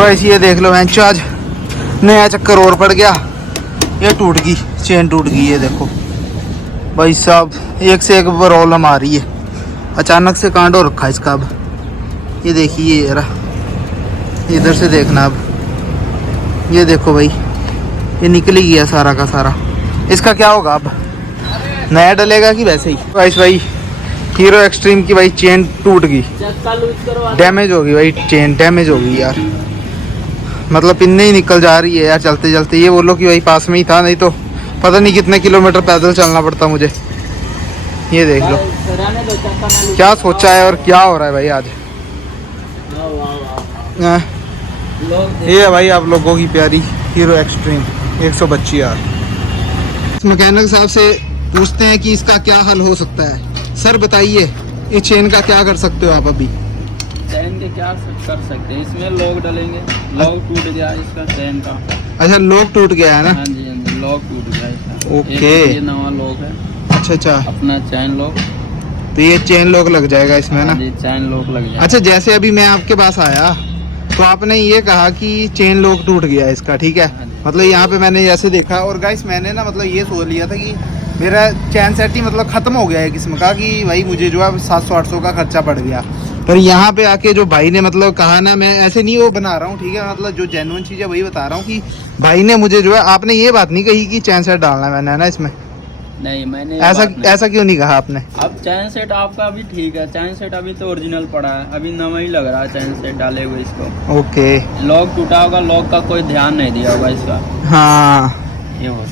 तो ऐसे ये देख लो बेंचो, आज नया चक्कर और पड़ गया। ये टूट गई, चेन टूट गई। ये देखो भाई साहब, एक से एक प्रॉब्लम आ रही है। अचानक से कांड हो रखा है इसका। अब ये देखिए यार, इधर से देखना। अब ये देखो भाई, ये निकल ही गया सारा का सारा। इसका क्या होगा अब, नया डलेगा कि वैसे ही? भाई हीरो एक्सट्रीम की भाई चेन टूट गई, डैमेज हो गई भाई, चेन डैमेज हो गई यार। मतलब पिन्ने ही निकल जा रही है यार चलते चलते। ये बोलो कि भाई पास में ही था, नहीं तो पता नहीं कितने किलोमीटर पैदल चलना पड़ता मुझे। ये देख लो क्या सोचा है और क्या हो रहा है भाई आज। ये है भाई आप लोगों की प्यारी हीरो एक्सट्रीम 125 यार। मैकेनिक साहब से पूछते हैं कि इसका क्या हल हो सकता है। सर बताइए, ये चेन का क्या कर सकते हो आप अभी? चैन के क्या कर सकते हैं, इसमें लॉक डालेंगे। लॉक टूट गया इसका चैन का। अच्छा, लॉक टूट गया है ना? हाँ जी, लॉक टूट गया इसका। ओके, ये नवा लॉक है। अच्छा अपना चैन लॉक। तो ये चेन लॉक लग जाएगा इसमें ना? जी, चैन लॉक लग जाएगा। अच्छा, जैसे अभी मैं आपके पास आया तो आपने ये कहा कि चेन लॉक टूट गया इसका, ठीक है? मतलब यहाँ पे मैंने जैसे देखा, और गाइस मैंने ना मतलब ये सोच लिया था कि मेरा चैन सेट ही मतलब ख़त्म हो गया है किस्म का, कि भाई मुझे जो है 700-800 का खर्चा पड़ गया। पर यहाँ पे आके जो भाई ने मतलब कहा ना, मैं ऐसे नहीं वो बना रहा हूँ, ठीक है? मतलब जो जेन्युइन चीज़ है वही बता रहा हूँ कि भाई ने मुझे जो है, आपने ये बात नहीं कही कि चैन सेट डालना है मैंने, है ना इसमें? नहीं, मैंने ऐसा क्यों नहीं कहा आपने? अब चैन सेट आपका अभी ठीक है। चैन सेट अभी तो ओरिजिनल पड़ा है, अभी नवा ही लग रहा है चैन सेट डाले हुए इसको। ओके, लॉक टूटा होगा, लॉक का कोई ध्यान नहीं दिया होगा इसका। हाँ, ये हो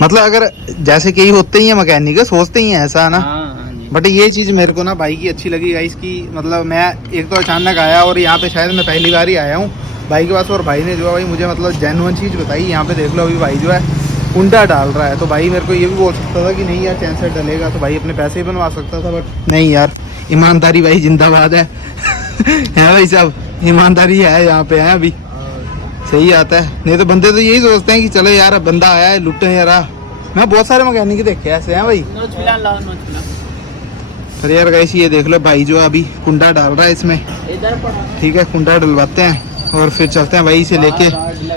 मतलब अगर जैसे कई होते ही है मैकेनिक, सोचते ही है ऐसा ना। हाँ जी। बट ये चीज़ मेरे को ना भाई की अच्छी लगी गाइस की। मतलब मैं एक तो अचानक आया, और यहाँ पे शायद मैं पहली बार ही आया हूँ भाई के पास, और भाई ने जो है भाई मुझे मतलब जेन्युइन चीज़ बताई। यहाँ पे देख लो, अभी भाई जो है कुंडा डाल रहा है। तो भाई मेरे को ये भी बोल सकता था कि नहीं यार चैन सेट डलेगा, तो भाई अपने पैसे ही बनवा सकता था। बट नहीं यार, ईमानदारी भाई जिंदाबाद है। है भाई साहब, ईमानदारी है यहाँ पे, है अभी सही आता है। नहीं तो बंदे तो यही सोचते हैं कि चलो यार बंदा आया है लुटे यार। मैं बहुत सारे मैकेनिक देखे ऐसे हैं भाई। अरे यार गाइस, ये देख लो भाई जो अभी कुंडा डाल रहा है इसमें, ठीक है? कुंडा डलवाते हैं और फिर चलते हैं भाई इसे लेके।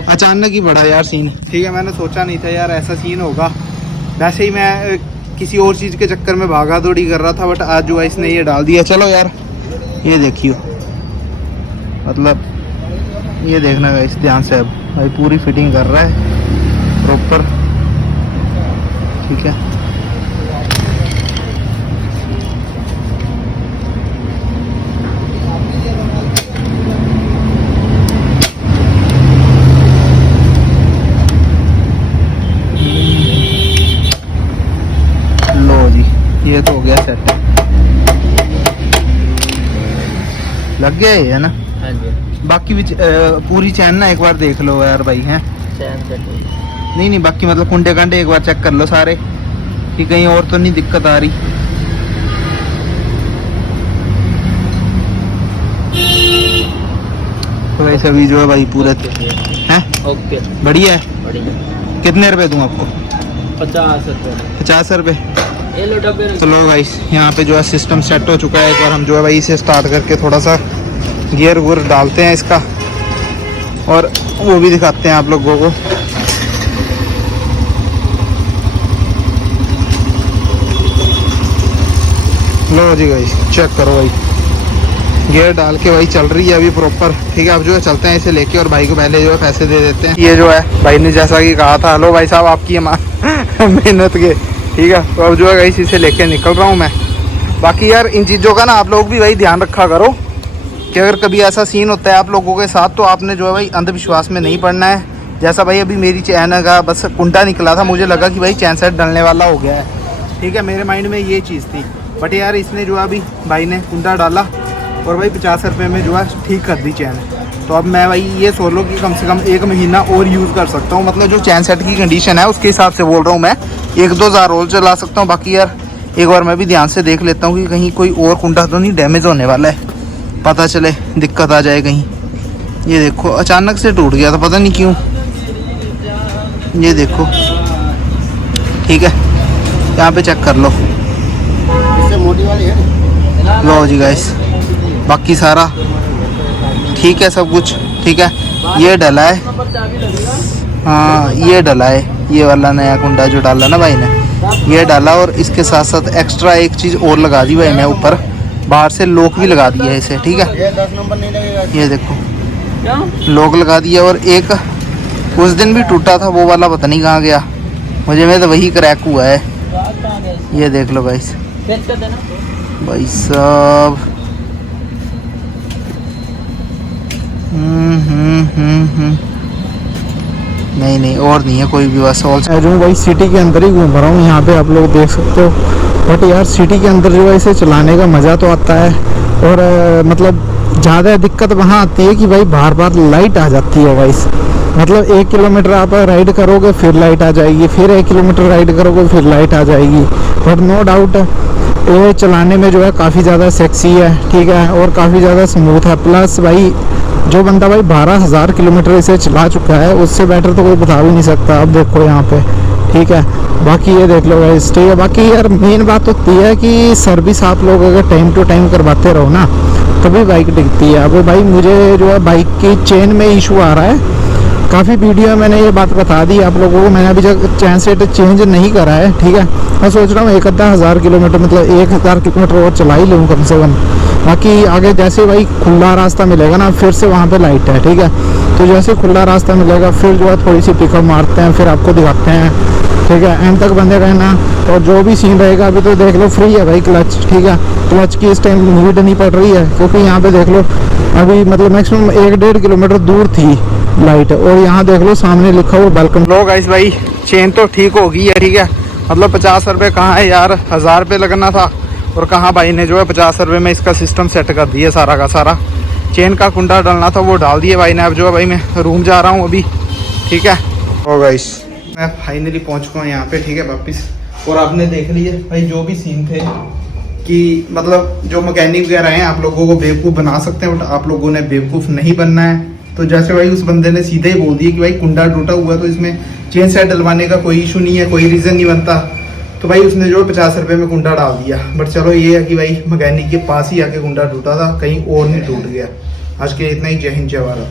अचानक ही बड़ा यार सीन, ठीक है? मैंने सोचा नहीं था यार ऐसा सीन होगा। वैसे ही मैं किसी और चीज़ के चक्कर में भागा दौड़ी कर रहा था, बट आज जो है इसने ये डाल दिया। चलो यार, ये देखियो, मतलब ये देखना गाइस ध्यान से। अब भाई पूरी फिटिंग कर रहा है प्रॉपर, ठीक है? लो जी, ये तो हो गया सेट, लग गया ये, है ना? हाँ जी। बाकी भी पूरी चैन ना एक बार देख लो यार भाई, हैं? चैन सेट नहीं, बाकी मतलब कुंडे कांडे एक बार चेक कर लो सारे, कि कहीं और तो नहीं दिक्कत आ रही। तो वैसे अभी जो है भाई पूरा हैं, ओके, बढ़िया है। बढ़िया। कितने रुपए दूँ आपको? 50 रुपये। 50 रुपए। ये लो डब्बे। चलो भाई, यहाँ पे जो है सिस्टम सेट हो चुका है। एक बार हम जो है भाई इसे स्टार्ट करके थोड़ा सा गियर वुर डालते हैं इसका, और वो भी दिखाते हैं आप लोगों को। लो जी भाई, चेक करो भाई, गियर डाल के भाई चल रही है अभी प्रॉपर, ठीक है? अब जो है चलते हैं इसे लेके, और भाई को पहले जो है पैसे दे देते हैं। ये जो है भाई ने जैसा कि कहा था, हेलो भाई साहब आपकी मेहनत के, ठीक है? तो अब जो है भाई इसे लेके निकल रहा हूँ मैं। बाकी यार इन चीज़ों का ना आप लोग भी भाई ध्यान रखा करो, कि अगर कभी ऐसा सीन होता है आप लोगों के साथ, तो आपने जो है भाई अंधविश्वास में नहीं पड़ना है। जैसा भाई अभी मेरी चैन का बस कुंडा निकला था, मुझे लगा कि भाई चैन सेट डलने वाला हो गया है, ठीक है? मेरे माइंड में ये चीज़ थी। बट यार इसने जो है अभी भाई ने कुंडा डाला, और भाई 50 रुपये में जो है ठीक कर दी चैन। तो अब मैं भाई ये सोच लो कि कम से कम 1 महीना और यूज़ कर सकता हूँ। मतलब जो चैन सेट की कंडीशन है उसके हिसाब से बोल रहा हूँ मैं, 1-2 हज़ार और चला सकता हूँ। बाकी यार एक बार मैं भी ध्यान से देख लेता हूँ कि कहीं कोई और कुंडा तो नहीं डैमेज होने वाला है, पता चले दिक्कत आ जाए कहीं। ये देखो अचानक से टूट गया था, पता नहीं क्यों। ये देखो, ठीक है? यहाँ पे चेक कर लो, मोटी वाली है। लो जी गाइस, बाकी सारा ठीक है, सब कुछ ठीक है। ये डला है, पर चाबी लगेगा। हाँ ये डला है, ये वाला नया कुंडा जो डाला ना भाई ने, ये डाला। और इसके साथ साथ एक्स्ट्रा एक चीज़ और लगा दी भाई ने, ऊपर बाहर से लॉक भी लगा दिया है इसे, ठीक है। ये 10 नंबर नहीं लगेगा। ये देखो क्यों? लॉक लगा दिया। और एक उस दिन भी टूटा था वो वाला, पता नहीं कहाँ गया मुझे, में तो वही क्रैक हुआ है। रात कहाँ गए? ये देख लो भाई, चेक कर देना। भाई साहब। नहीं नहीं और नहीं है कोई भी, बस ऑल जो भाई सिटी के अंदर ही घूम रहा हूँ। यहाँ पे आप लोग देख सकते हो, बट यार सिटी के अंदर जो है इसे चलाने का मज़ा तो आता है। और मतलब ज़्यादा दिक्कत वहाँ आती है कि भाई बार बार लाइट आ जाती है भाई। मतलब 1 किलोमीटर आप राइड करोगे फिर लाइट आ जाएगी, फिर 1 किलोमीटर राइड करोगे फिर लाइट आ जाएगी। बट नो डाउट ये चलाने में जो है काफ़ी ज़्यादा सेक्सी है, ठीक है, और काफ़ी ज़्यादा स्मूथ है। प्लस भाई जो बंदा भाई 12,000 किलोमीटर इसे चला चुका है उससे बेटर तो कोई बता भी नहीं सकता। अब देखो यहाँ पे, ठीक है। बाकी ये देख लो गाइस, ठीक है। बाकी यार मेन बात होती है कि सर्विस आप लोग अगर टाइम टू टाइम करवाते रहो ना तभी बाइक टिकती है। अब भाई मुझे जो है बाइक की चेन में इशू आ रहा है, काफ़ी वीडियो में मैंने ये बात बता दी आप लोगों को। मैंने अभी तक चैन सेट चेंज नहीं करा है, ठीक है। मैं सोच रहा हूँ 1,000 किलोमीटर, मतलब 1,000 किलोमीटर और चला ही लूँ कम से कम। बाकी आगे जैसे भाई खुला रास्ता मिलेगा ना फिर से वहाँ पे लाइट है, ठीक है। तो जैसे खुला रास्ता मिलेगा फिर जो है थोड़ी सी पिकअप मारते हैं, फिर आपको दिखाते हैं, ठीक है। एंड तक बंदे रहना। और जो भी सीन रहेगा अभी तो देख लो फ्री है भाई क्लच, ठीक है। क्लच की इस टाइम नीड नहीं पड़ रही है क्योंकि यहाँ पे देख लो अभी मतलब मैक्सिमम 1-1.5 किलोमीटर दूर थी लाइट, और यहाँ देख लो सामने लिखा हुआ वेलकम। लो गाइस भाई चेन तो ठीक हो गई है, ठीक है। मतलब 50 रुपये कहाँ है यार, 1000 रुपये लगना था, और कहाँ भाई ने जो है 50 रुपये में इसका सिस्टम सेट कर दिया सारा का सारा। चेन का कुंडा डालना था वो डाल दिए भाई ने। अब जो है भाई मैं रूम जा रहा हूँ अभी, ठीक है। ओ गाइस मैं फाइनली पहुँच चुका हूँ यहाँ पे, ठीक है वापिस। और आपने देख लिया भाई जो भी सीन थे कि मतलब जो मैकेनिक वगैरह हैं आप लोगों को बेवकूफ़ बना सकते हैं, बट आप लोगों ने बेवकूफ़ नहीं बनना है। तो जैसे भाई उस बंदे ने सीधे ही बोल दिया कि भाई कुंडा टूटा हुआ तो इसमें चेन सेट डलवाने का कोई इशू नहीं है, कोई रीज़न नहीं बनता। तो भाई उसने जो 50 रुपये में कुंडा डाल दिया। बट चलो ये है कि भाई मैकेनिक के पास ही आके कुंडा टूटा था, कहीं और नहीं टूट गया। आज के इतना ही। जय हिंद जय भारत।